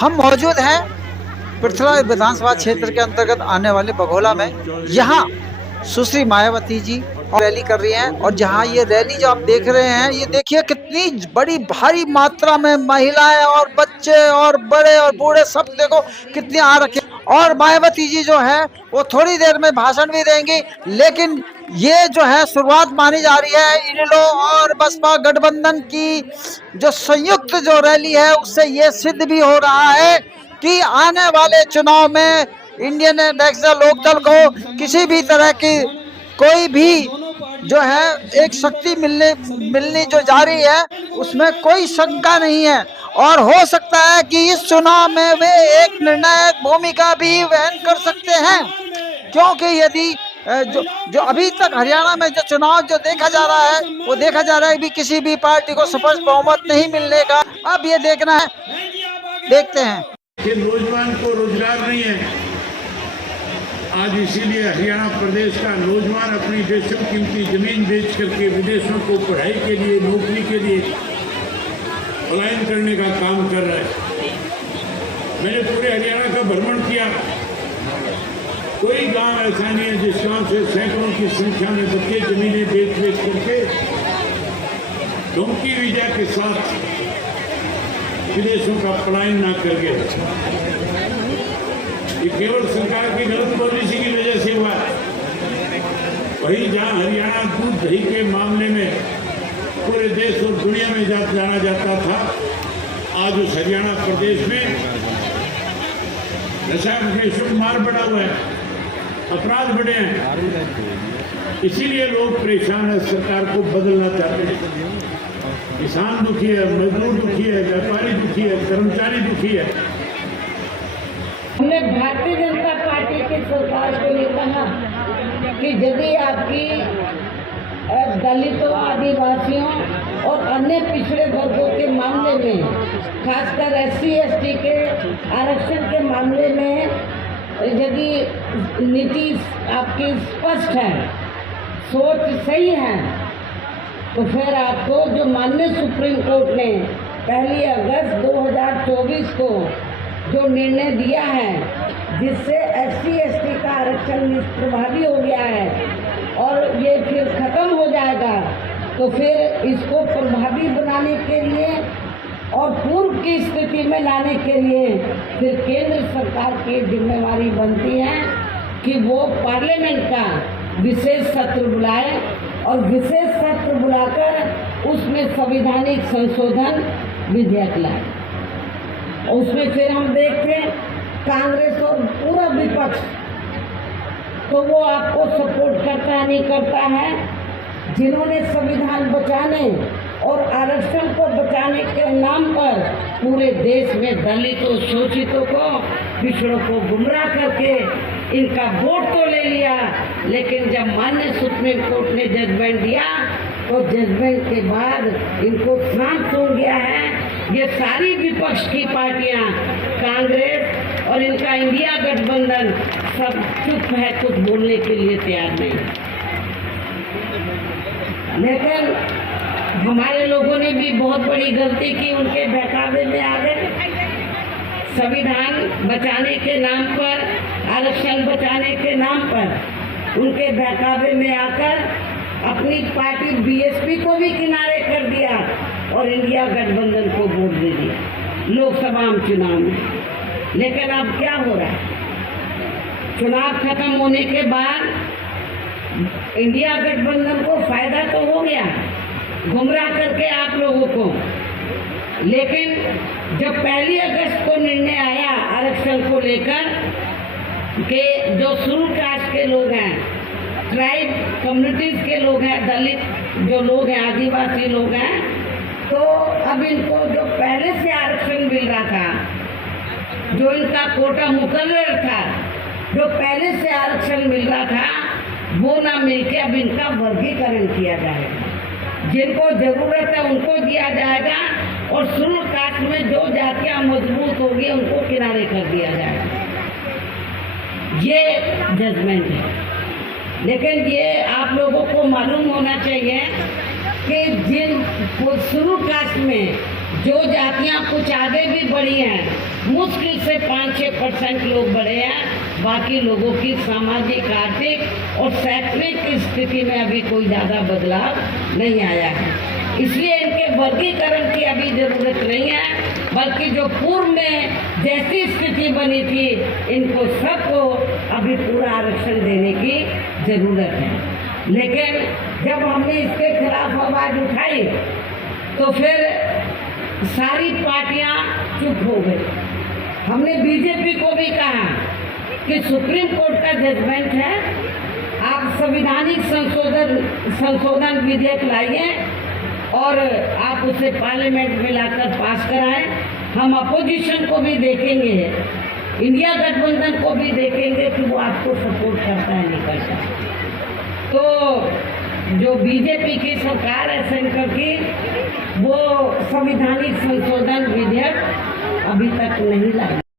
हम मौजूद हैं पृथ्वी विधानसभा क्षेत्र के अंतर्गत आने वाले बघोला में। यहाँ सुश्री मायावती जी और रैली कर रही हैं और जहाँ ये रैली जो आप देख रहे हैं, ये देखिए कितनी बड़ी भारी मात्रा में महिलाएं और बच्चे और बड़े और बूढ़े सब देखो कितने आ रखे। और मायावती जी जो है वो थोड़ी देर में भाषण भी देंगी, लेकिन ये जो है शुरुआत मानी जा रही है इनेलो और बसपा गठबंधन की जो संयुक्त जो रैली है उससे ये सिद्ध भी हो रहा है कि आने वाले चुनाव में इंडियन नेशनल लोकदल को किसी भी तरह की कोई भी जो है एक शक्ति मिलनी जो जा रही है उसमें कोई शंका नहीं है। और हो सकता है कि इस चुनाव में वे एक निर्णायक भूमिका भी वहन कर सकते हैं, क्योंकि यदि जो अभी तक हरियाणा में जो चुनाव जो देखा जा रहा है वो देखा जा रहा है कि किसी भी पार्टी को स्पष्ट बहुमत नहीं मिलने का। अब ये देखना है, देखते हैं कि नौजवान को रोजगार नहीं है। आज इसीलिए हरियाणा प्रदेश का नौजवान अपनी बेशकीमती जमीन बेच करके विदेशों को पढ़ाई के लिए, नौकरी के लिए पलायन करने का काम कर रहा है। मैंने पूरे हरियाणा का भ्रमण किया, कोई गांव ऐसा नहीं है जिस गांव से सैकड़ों की संख्या में बच्चे जमीनें बेच करके धमकी वीजा के साथ विदेशों का पलायन ना कर गए। ये केवल सरकार की गलत पॉलिसी की वजह से हुआ है। वहीं जहां हरियाणा दूध दही के मामले में पूरे देश और दुनिया में जाना जाता था, आज उस हरियाणा प्रदेश में नशा का मार बढ़ा हुआ है, अपराध बढ़े हैं। इसीलिए लोग परेशान है, सरकार को बदलना चाहते हैं। किसान दुखी है, मजदूर दुखी है, व्यापारी दुखी है, कर्मचारी दुखी है। हमने भारतीय जनता पार्टी की सरकार को ये कहा कि यदि आपकी दलितों, आदिवासियों और अन्य पिछड़े वर्गों के मामले में, खासकर SC ST के आरक्षण के मामले में यदि नीति आपकी स्पष्ट है, सोच सही है, तो फिर आपको जो माननीय सुप्रीम कोर्ट ने 1 अगस्त 2024 को जो निर्णय दिया है, जिससे SC ST का आरक्षण प्रभावी हो गया है और ये फिर खत्म हो जाएगा, तो फिर इसको प्रभावी बनाने के लिए और पूर्व की स्थिति में लाने के लिए फिर केंद्र सरकार की जिम्मेवारी बनती है कि वो पार्लियामेंट का विशेष सत्र बुलाए और विशेष सत्र बुलाकर उसमें संवैधानिक संशोधन विधेयक लाए। उसमें फिर हम देखते हैं कांग्रेस और पूरा विपक्ष तो वो आपको सपोर्ट करता नहीं करता है, जिन्होंने संविधान बचाने और आरक्षण को बचाने के नाम पर पूरे देश में दलितों, शोषितों को, पिछड़ों को गुमराह करके इनका वोट तो ले लिया, लेकिन जब माननीय सुप्रीम कोर्ट ने जजमेंट दिया तो जजमेंट के बाद इनको शांत हो गया है। ये सारी विपक्ष की पार्टियां, कांग्रेस और इनका इंडिया गठबंधन सब चुप है, कुछ बोलने के लिए तैयार नहीं। लेकिन हमारे लोगों ने भी बहुत बड़ी गलती की, उनके बहकावे में आ गए। संविधान बचाने के नाम पर, आरक्षण बचाने के नाम पर उनके बहकावे में आकर अपनी पार्टी BSP को भी किनारे कर दिया और इंडिया गठबंधन को वोट दे दिया लोकसभा चुनाव में। लेकिन अब क्या हो रहा है, चुनाव खत्म होने के बाद इंडिया गठबंधन को फायदा तो हो गया गुमराह करके आप लोगों को, लेकिन जब 1 अगस्त को निर्णय आया आरक्षण को लेकर कि जो शेड्यूल कास्ट के लोग हैं, ट्राइब कम्युनिटीज के लोग हैं, दलित जो लोग हैं, आदिवासी लोग हैं, तो अब इनको जो पहले से आरक्षण मिल रहा था, जो इनका कोटा मुकर्रर था, जो पहले से आरक्षण मिल रहा था, वो ना मिलके अब इनका वर्गीकरण किया जाएगा। जिनको जरूरत है उनको दिया जाएगा और शेड्यूल कास्ट में जो जातियां मजबूत होगी उनको किनारे कर दिया जाएगा। ये जजमेंट है। लेकिन ये आप लोगों को मालूम होना चाहिए कि जिन शुरू कास्ट में जो जातियां कुछ आगे भी बढ़ी हैं, मुश्किल से 5-6% लोग बढ़े हैं, बाकी लोगों की सामाजिक, आर्थिक और शैक्षणिक स्थिति में अभी कोई ज़्यादा बदलाव नहीं आया है। इसलिए इनके वर्गीकरण की अभी ज़रूरत नहीं है, बल्कि जो पूर्व में जैसी स्थिति बनी थी, इनको सबको अभी पूरा आरक्षण देने की ज़रूरत है। लेकिन जब हमने इसके खिलाफ आवाज़ उठाई तो फिर सारी पार्टियां चुप हो गई। हमने बीजेपी को भी कहा कि सुप्रीम कोर्ट का जजमेंट है, आप संविधानिक संशोधन विधेयक लाइए और आप उसे पार्लियामेंट में लाकर पास कराएं। हम अपोजिशन को भी देखेंगे, इंडिया गठबंधन को भी देखेंगे कि वो आपको सपोर्ट करता है नहीं करता। तो जो बीजेपी की सरकार है सेंटर की, वो संविधानिक संशोधन विधेयक अभी तक नहीं लाई।